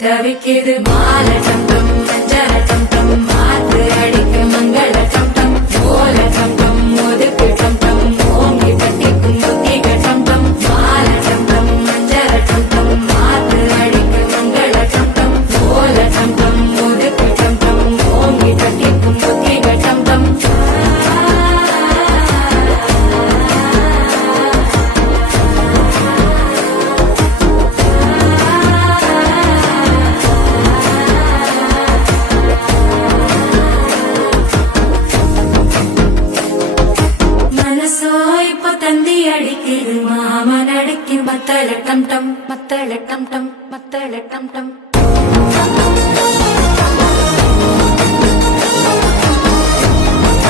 தவிக்குது மால டம் டம் மஞ்சள டம் டம் மாத்து அடிக்க மங்கள டம் டம் ஓல டம் டம் ஒதுக்கு டம் டம் ஓங்கி கட்டிக்கும் புத்திக டம் டம் மால டம் டம் மஞ்சள டம் டம் மாத்து அடிக்க மங்கள டம் டம் ஓல டம் டம் ஒதுக்கு டம் டம் ஓங்கி கட்டிக்கும் புத்திக டம் டம் தந்தி அடிக்குது மாமன் அடிக்கும் மத்தள டம் டம் மத்தள டம் டம் மத்தள டம் டம்